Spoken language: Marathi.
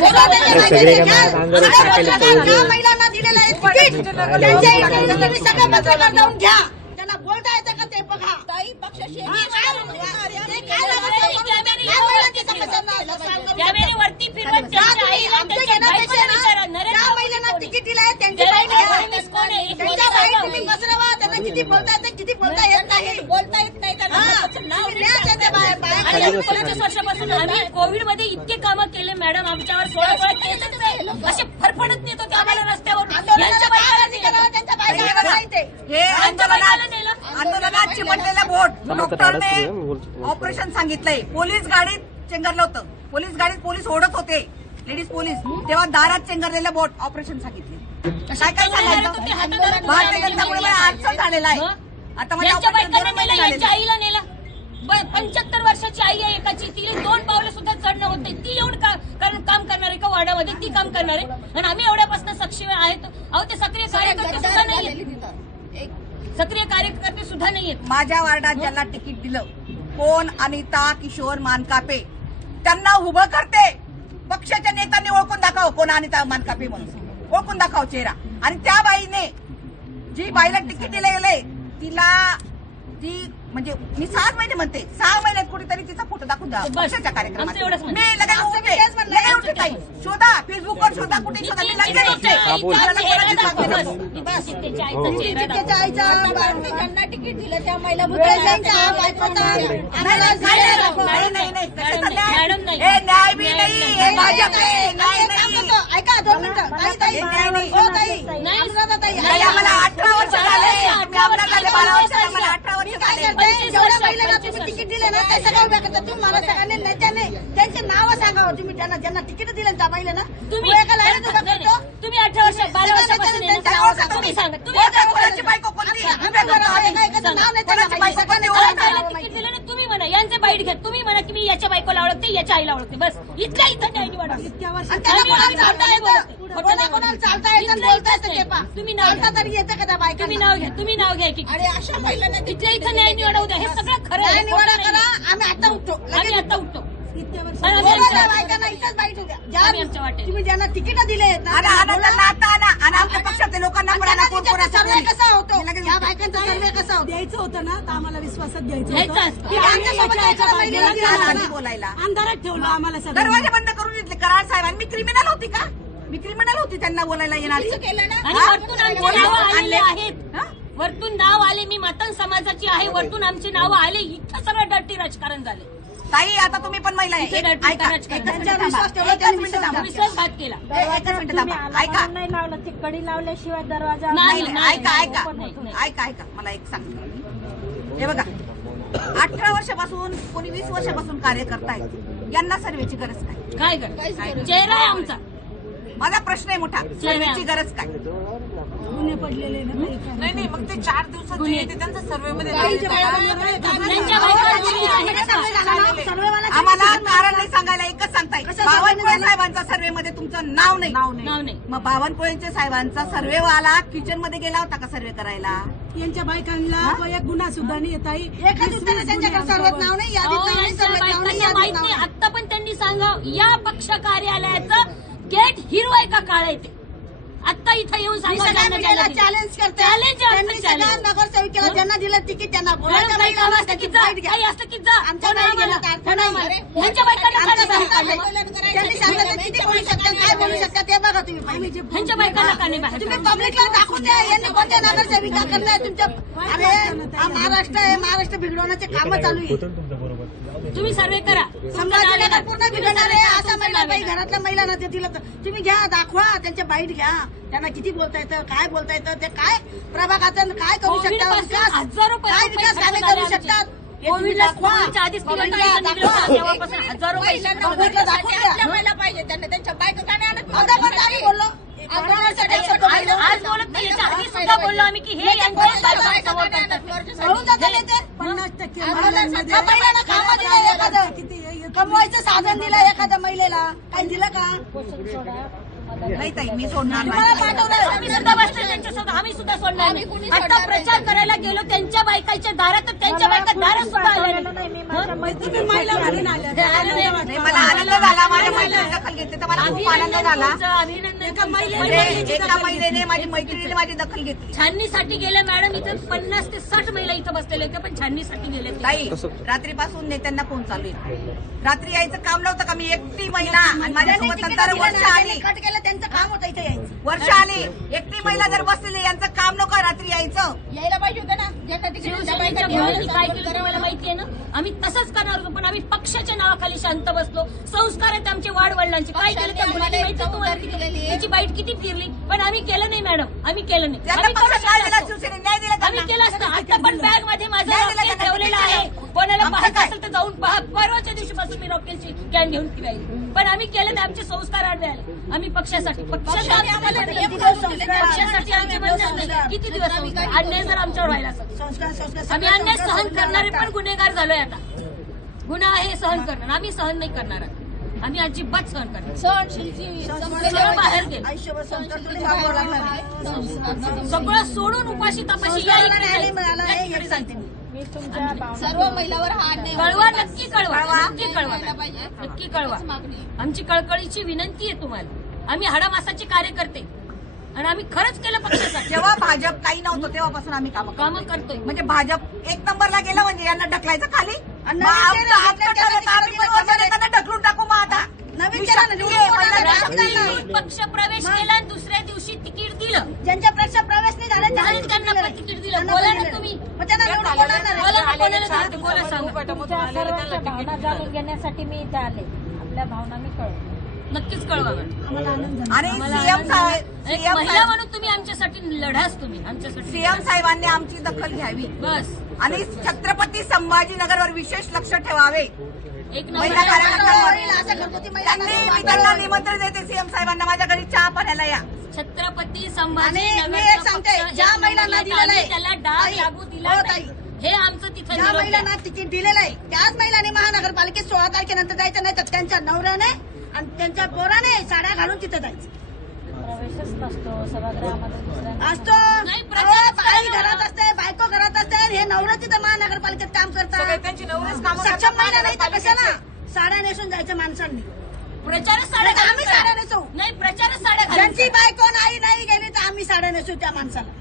सगळे महिलांना दिलेलं आहे तिकीट त्यांच्या इकडे तुम्ही सगळं पत्रकार जाऊन घ्या त्यांना बोलता येतं का ते बघा ताई पक्षाशी त्यांच्या तुम्ही किती बोलता येतं किती बोलता येत आम्ही पंचवीस वर्षापासून आम्ही कोविडमध्ये इतके कामं केले मॅडम आमच्यावर सोळा सोळा केसच असे फरफडत नेतो ते आम्हाला रस्त्यावर. हे आंदोलनात चिमटलेलं बोट डॉक्टरने. ऑपरेशन सांगितलंय पोलीस गाडीत चेंगरलं होतं पोलीस गाडीत पोलीस ओढत होते लेडीज पोलीस तेव्हा दारात चेंगरलेलं बोट ऑपरेशन सांगितले काय काय सांगायचं भारतीय जनता अडचण झालेला आहे आता माझ्या. आईला नेलं पंच्याहत्तर वर्षाची आई आहे एकाची. तिला दोन पावलं सुद्धा चढणं होते ती कारण काम करणार आहे का वाड्यामध्ये? ती काम करणार. आहे आणि आम्ही एवढ्यापासून सक्षम आहेत. अहो ते सक्रिय कार्यकर्ते सुद्धा नाहीये सक्रिय कार्यकर्ते सुद्धा नाहीयेत. माझ्या वार्डात ज्यांना तिकीट दिलं कोण अनिता किशोर मानकापे त्यांना उभं करते. पक्षाच्या नेत्यांनी ओळखून दाखव कोण अनिता मानकापे म्हणून. ओळखून दाखव चेहरा. आणि त्या बाईने जी बाईला तिकीट दिले गेले तिला ती म्हणजे मी सहा महिने म्हणते सहा महिन्यात कुठेतरी तिचा फोटो दाखवून द्या बस. पक्षाच्या कार्यक्रमात आमचं एवढंच म्हणणं. मी लगेच उठते तेच म्हणणं. लगेच उठते ताई शोधा फेसबुकवर शोधा कुठे शोधा मी लगेच उठते हा. मला कोणाची साथ नाही. हो. त्याच्या आईचा तिकीट दिलं त्या महिला नाही, नाही, नाही. नाही, नाही, न्याय? मॅडम नाही. हे न्याय बी नाही, हे भाजप आहे, न्याय. ऐका दोन मिनिटं ताई ताई हे. हो ताई नाही. आम्हाला अठरा वर्ष झाले आम्ही आमदार झाले बारा वर्ष वर्ष काय करते जेवढ्या महिलांना पंचवीस तुम्ही वर्ष. तिकीट दिले ना ते सगळं उभ्या करतात तुम्ही मला सगळ्यांनी नेत्याने त्यांचे नाव सांगावं तुम्ही त्यांना ज्यांना तिकीट दिले त्या महिलांना तुम्ही एका करतो. अठरा वर्ष बारा वर्षापासून सांगा. तुम्ही सांगा तुम्ही. बायको कोणती? आमच्या एका नाव नाही त्यांना माहिती. सगळ्यांना. तिकीट दिलं ना तुम्ही म्हणा यांचे बाईट घ्या. तुम्ही म्हणा की मी याच्या बायकोला ओळखते याच्या आईला ओळखते. बस. इथल्या इथं कोणाला येतं? कोणाला चालता येतं तुम्ही नाव घ्या. तरी येतं का त्या तुम्ही बायकांना? नाव घ्या. तुम्ही नाव घ्या की आणि अशा महिलांना इथल्या इथं न्याय निवडा उद्या हे सगळं खरं नाही आहे खोटं करा. आम्ही आता उठतो. आम्ही लगेच आता उठतो. आणि आम्ही बोला आमच्या त्या वाटेने. बायकांना इथंच बाईट होत्या ज्या आम्ही आमच्या वाटेने. तुम्ही ज्यांना तिकीट दिले आहेत ना, आणि बोला. आमच्या लोकांना पण कोण सर्वे. कसा होतो? या बायकांचा सर्वे कसा होतो? द्यायचं होतं ना तर आम्हाला विश्वासात घ्यायचं असतं. याच्या याच्या. आधी बोलायला. अंधारात ठेवलं आम्हाला सगळं दरवाजे बंद करून घेतले करार साहेबांनी मी क्रिमिनल होती का? मी क्रिमिनल होती त्यांना बोलायला येणारी. केलं ना? आणि हा? वरतून आमची नावं आणले? आलेली आहेत. हा? वरतून नाव आले. मी मातंग समाजाची आहे. वरतून आमची नावं आले. इथं सगळं डट्टी राजकारण झाले. ताई आता तुम्ही पण महिला आहे. एक- ऐका. एकच? मिनिट थांबा. एकच मिनिट थांबा. विश्वासघात केला. ए, एकच मिनिट थांबा. ऐका. नाही लावलं. ती कडी लावल्याशिवाय दरवाजा नाही, नाही, नाही, ऐका नाही, ऐका. ऐका. ऐका मला एक सांग. हे बघा. अठरा वर्षापासून कोणी वीस वर्षापासून कार्य करतायत. यांना सर्वेची गरज काय? काय कर चेहरा आहे आमचा. माझा प्रश्न आहे मोठा. सर्वेची गरज काय? गुन्हे पडलेले. नाही नाही मग ते चार दिवसात जे येते त्यांचा सर्वे मध्ये आम्हाला कारण नाही सांगायला एकच सांगताय. बावनकुळे साहेबांचा सर्वे मध्ये तुमचं नाव नाही. नाव नाही. मग बावनकुळेंचे साहेबांचा सर्वेवाला किचनमध्ये गेला होता का सर्वे करायला? यांच्या बायकांना वैयक गुन्हा सुद्धा नाही येत आई एका दिवसाने त्यांच्याकडे सर्वात नाव नाही यादीत अहो, नाव नाही यांच्या सर्वात नाव नाही बायकांना यादीत माहीत नाव नाही नाही. आता पण त्यांनी सांगा या पक्ष कार्यालयाचं गेट हिरवय का काळाय ते? आता इथं येऊन चॅलेंज करते आहे. नगरसेविकेला ज्यांना दिलं तिकीट त्यांना ते बघा तुम्ही पहिले. ह्यांच्या बायकांना का नाही तुम्ही काढलं? पब्लिकला दाखवून द्या. यांनी कोणत्या नगरसेविका करताय तुमच्या अरे हा महाराष्ट्र आहे महाराष्ट्र बिघडवण्याचे काम चालू आहे. तुम्ही सर्वे करा. पूर्ण बिघडणार आहे. महिला बाई. घरातल्या महिलांना ते दिलं तर तुम्ही घ्या दाखवा त्यांच्या बाईट घ्या. त्यांना किती बोलता येतं काय बोलता येतं ते काय प्रभागाचं काय करू शकतात काय विकास कामे करू. शकतात? महिला पाहिजे त्यांना. त्यांच्या बायका का नाही बोललो. आज- बोलत नाही. आधी सुद्धा बोललो आम्ही की हे. पन्नास टक्के कमवायचं साधन दिलं एखाद्या महिलेला. काही दिलं का? नाही ताई मी सोडणार तुम्हाला नाही पाठवलं आम्ही सुद्धा बसतो त्यांच्यासोबत. आम्ही सुद्धा सोडणार नाही. आता प्रचार करायला गेलो त्यांच्या बायकाच्या दारात तर त्यांच्या बायका दारात सुद्धा आल्या नाही. तुम्ही महिला आल्या हे आलं नाही. नाही, मला आनंद झाला माझ्या मैत्रिणी दखल घेतली तर मला खूप आनंद झाला अभिनंदन एका तुमचं. महिलेने पण ते एका महिलेने माझी मैत्रिणीने माझी दखल घेतली. छाननीसाठी गेल्या मॅडम इथं पन्नास ते साठ महिला इथं बसलेल्या होत्या पण छाननीसाठी गेले ताई रात्रीपासून नेत्यांना फोन चालू आहे. रात्री यायचं काम नव्हतं का? मी एकटी महिला आणि माझ्यासोबत वर्ष आली. कट केलं त्यांचं काम होतं इथे यायचं. वर्ष आली. एकटी महिला जर बसलेली यांचं काम नको रात्री यायचं. यायला पाहिजे होतं ना? ज्यांना त्या शिवसेनेच्या मुलांनी काय केलं तुम्हाला. माहितीये ना? आम्ही तसंच करणार होतो पण आम्ही पक्षाच्या नावाखाली शांत बसलो. संस्कार आहेत आमचे वाढ वडिलांचे काय केलं त्या तुम्हाला किती-. त्याची बाईट किती फिरली? पण आम्ही केलं नाही मॅडम. आम्ही केलं नाही. आम्ही करू शकतो. केलं असतं. आता पण बॅगमध्ये माझं रॉकेल ठेवलेलं आहे? कोणाला पाहायचं? असेल तर जाऊन पहा. परवाच्या दिवशीपासून मी रॉकेलची कॅन घेऊन फिरायली. पण आम्ही केलं नाही. आमचे संस्कार आडवे आले आम्ही पक्षासाठी. पक्षासाठी आम्हाला नियम करून दिले. पक्षासाठी आमचे नाही. किती दिवस संस्कार? अन्याय जर आमच्यावर व्हायला असेल. संस्कार संस्कार आम्ही अन्याय सहन करणारे पण गुन्हेगार झालोय आता. गुन्हा आहे सहन करणार. आम्ही सहन नाही करणार आता. आम्ही अजिबात सहन करणार सगळं बाहेर गेलं. सोडून उपाशी तपाशी या इकडे. हे या इकडे. सांगते. मी सर्व महिलावर हा अन्याय कळवा होतो. नक्की कळवा. नक्की कळवा. व्हायला पाहिजे. नक्की कळवा. हीच मागणी आहे. आमची कळकळीची विनंती आहे तुम्हाला. आम्ही हाडामासाचे कार्यकर्ते. आणि आम्ही खरंच केलं पक्षासाठी जेव्हा भाजप काही नव्हतं तेव्हापासून आम्ही काम कामं करतोय. म्हणजे भाजप एक नंबरला गेला म्हणजे यांना ढकलायचं खाली? आणि मग नवीन आमचं चेहरा हात आपल्या कटलं तर आम्ही पण जगात वरच्या नेत्यांना पक्ष प्रवेश केला आणि दुसऱ्या दिवशी तिकीट दिलं. ज्यांच्या पक्ष प्रवेश नाही झाला त्यांना तिकीट पण तिकीट दिलं. बोला ना. तुम्ही. भावना जाणून घेण्यासाठी मी इथे आले. आपल्या भावना मी कळव नक्कीच कळवा. आणि सीएम महिला म्हणून तुम्ही आमच्यासाठी लढाच तुम्ही. आमच्यासाठी सीएम. साहेबांनी आमची दखल घ्यावी. बस. आणि छत्रपती संभाजीनगरवर विशेष लक्ष ठेवावे. एक महिला नंबर कार्यकर्त्यांवर होईल असं घरगुती महिलांना त्यांनी मी त्यांना निमंत्रण देते सीएम साहेबांना. माझ्या घरी चहा पाण्याला या. छत्रपती संभाजी ज्या महिलांना दिलेलं आहे, आम्ही त्याला डाग ताई, लागू दिला हो आमचं तिथं ज्या. महिलांना तिकीट दिलेलं आहे त्याच महिलांनी महानगरपालिकेत सोळा तारखेनंतर जायचं नाही तर त्यांच्या नवऱ्याने आणि त्यांच्या पोराने साड्या घालून तिथे जायचं. असतो. करायला. घरात असते बायको घरात असते हे नवरं तिथं महानगरपालिकेत काम सगळे करतात त्यांची नवरेच कामं सक्षम महिला नाही तर कशाला महानगरपालिकेचे. साड्या नेसून जायचं माणसांनी प्रचारच साड्या घालून आम्ही करा. साड्या नेसू. नाही प्रचारच साड्या घालून ज्यांची करा. बायको नाही नाही गेली तर आम्ही साड्या नेसू त्या माणसाला